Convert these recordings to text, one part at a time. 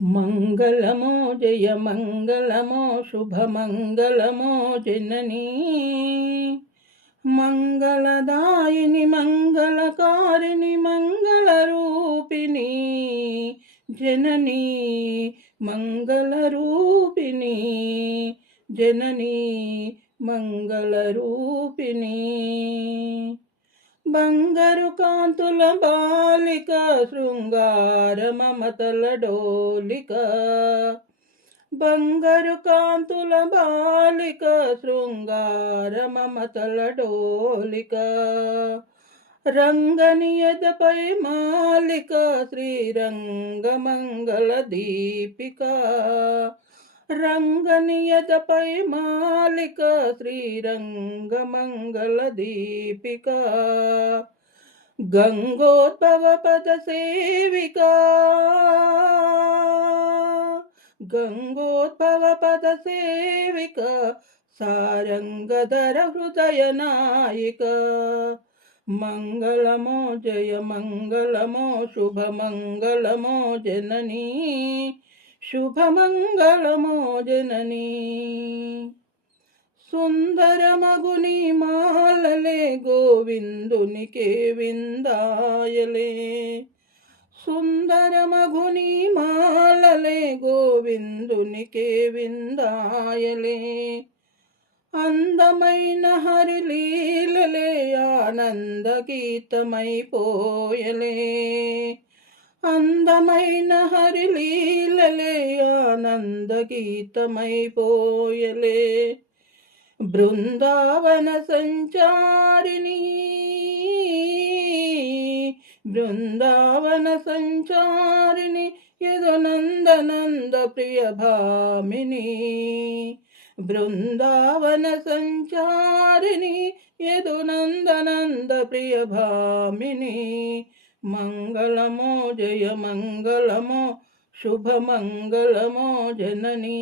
మంగళమో జయ మంగళమో శుభమంగళమో జననీ మంగళదాయిని మంగళకారిణి మంగళరూపిణి జననీ మంగళరూపిణి జననీ మంగళరూపిణి బంగారు కాంతుల బాలిక శృంగార మమతల డోలిక బంగారు కాంతుల బాలిక శృంగార మమతల డోలిక రంగనియతపై మాలిక శ్రీరంగ మంగళ దీపిక రంగనియతపై మాలిక శ్రీరంగ మంగళ దీపిక గంగోద్భవ పద సేవిక గంగోద్భవ పద సేవిక సారంగధర హృదయ నాయిక మంగళమో జయ మంగళమో శుభమంగళమో జననీ శుభమంగళమో జననీ సుందరమగుని మాలలే గోవిందునికే విందాయలే సుందరమగుని మాలలే గోవిందునికే విందాయలే అందమైన హరిలీలలే ఆనంద గీతమైపోయలే అందమైన హరిలీలలే ఆనంద గీతమైపోయలే బృందావన సంచారిణి బృందావన సంచారిణి యదునందనంద ప్రియ భామిని బృందావన సంచారిణి యదునందనంద ప్రియ భామిని మంగళమో జయ మంగళమో శుభమంగళమో జననీ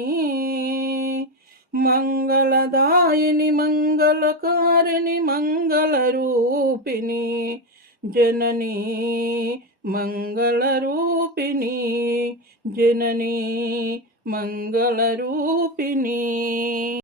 మంగళదాయిని మంగళకారిణి మంగళరూపిణి జననీ మంగళరూపిణి జననీ మంగళరూపిణి.